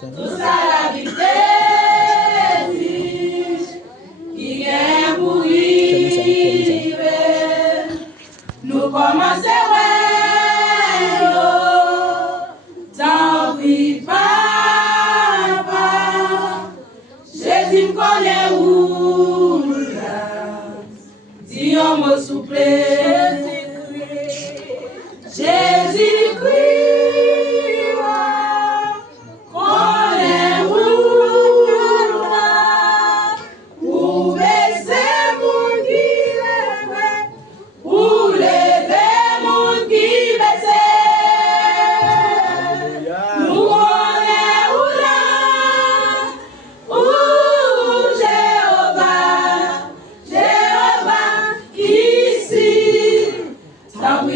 Tout ça la vérité, qui est mourir. Nous commençons, tant pis, papa. Jésus me connaît où là. Dis un mot souple. Jésus-Christ.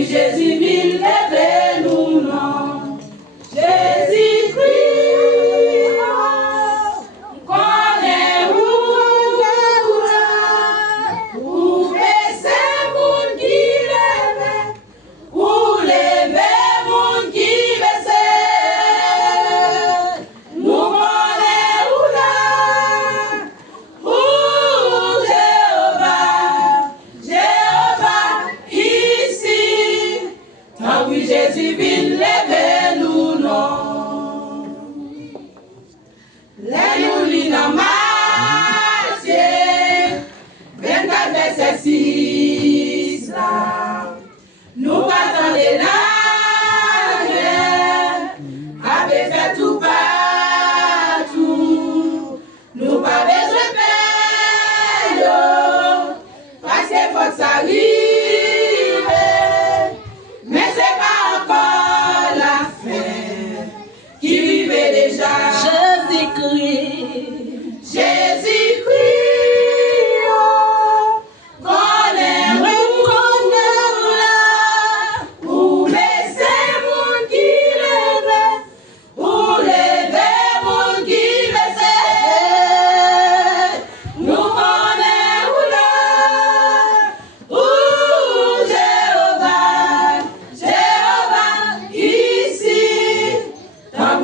Jésus vient lever nous, non. Jésus-Christ, connaît-vous où baisser mon qui lève, où lever mon qui baisser. Nous connaissons là, où Jéhovah, ici. Ah oui, Jésus vient lever nous, non. Les nous lit dans Matthieu 24, verset 6. Nous attendons la guerre, avec fait tout partout. Nous pas besoin de payer, parce que faut que ça arrive.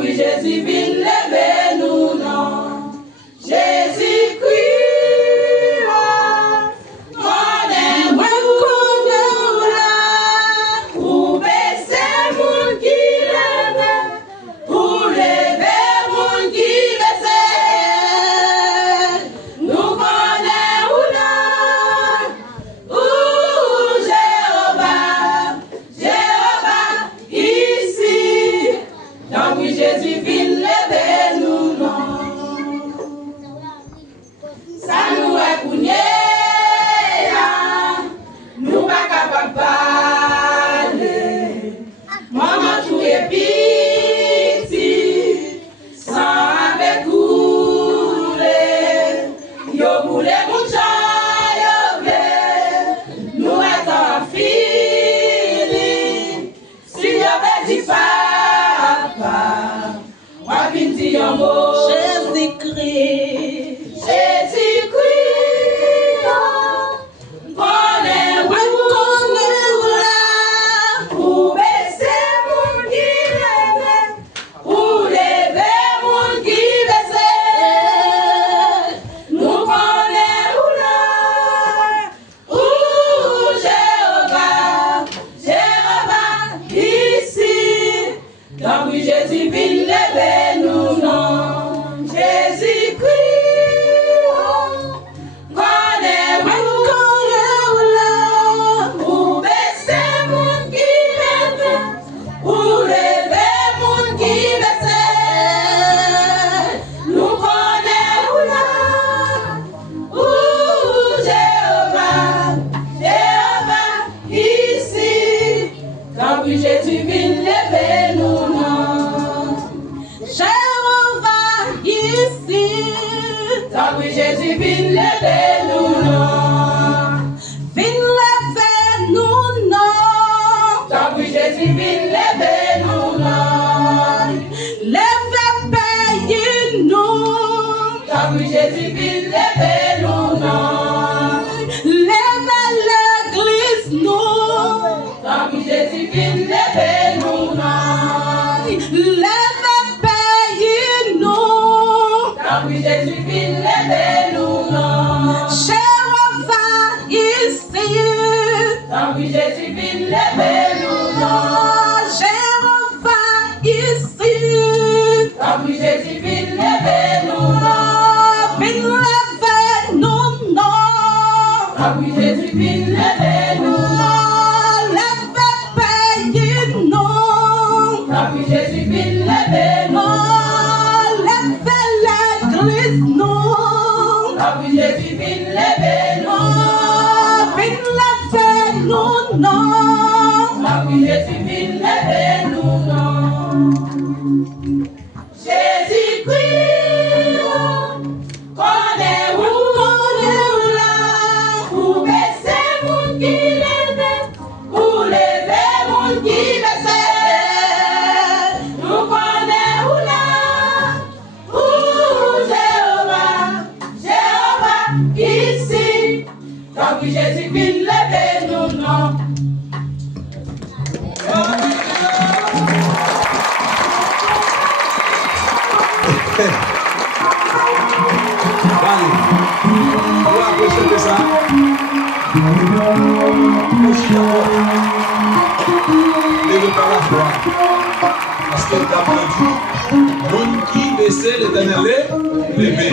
Jésus vient lever nous, non. Jésus-Christ, connaît-vous là, où baisser mon qui lève, où lever mon qui baisser. Nous connaissons là, où Jéhovah, ici. Donc oui, Jésus vient lever nous, non. Ça nous est cougné, nous pas capables de parler. Maman, tout est petit, sans avec couler. Yo boule mon chat, yo blé, nous étant finis. Si yo dit papa, on vient dire un mot. Jésus-Christ, Jésus-Christ, connaît-vous là, où baisser mon qui lève, où lever mon qui baisser. Nous connaissons là, où Jéhovah, ici. Donc oui, Jésus vient lever nous, non. Jésus-Christ, connaît-vous là, où baisser mon qui lève, où lever mon qui baisser. Nous connaissons là, où Jéhovah, ici. Quand oui, Jésus vient lever nous, non. Jéhovah ici. Tant que Jésus vient lever nous, non. Vient lever nous, non. Tant que Jésus vient lever nous, non. Lever payer nous. Tant que Jésus vient lever nous, non. Lever l'église nous. Tant que Jésus vient lever nous, non. lever nous, non. Jéhovah ici. Quand oui, Jésus vient lever nous, non. Vient lever nous, non. Quand oui, Jésus vient lever nous, non. Lever pays, non. Quand oui, Jésus vient lever nous, non. Lever l'église, non. Quand oui, Jésus vient lever nous, non. Vient lever nous, non. Quand oui, Jésus vient lever nous, non. Jésus-Christ, connais où là, pour baisser mon qui lève, pour lever mon qui baisse. Nous connais où là, où Jéhovah ici. Quand oui, Jésus vient lever nous, non. On va approcher de ça. Aussi d'abord, levez par la foi. Parce que tu as dit, monde qui baissait l'éternel, levé.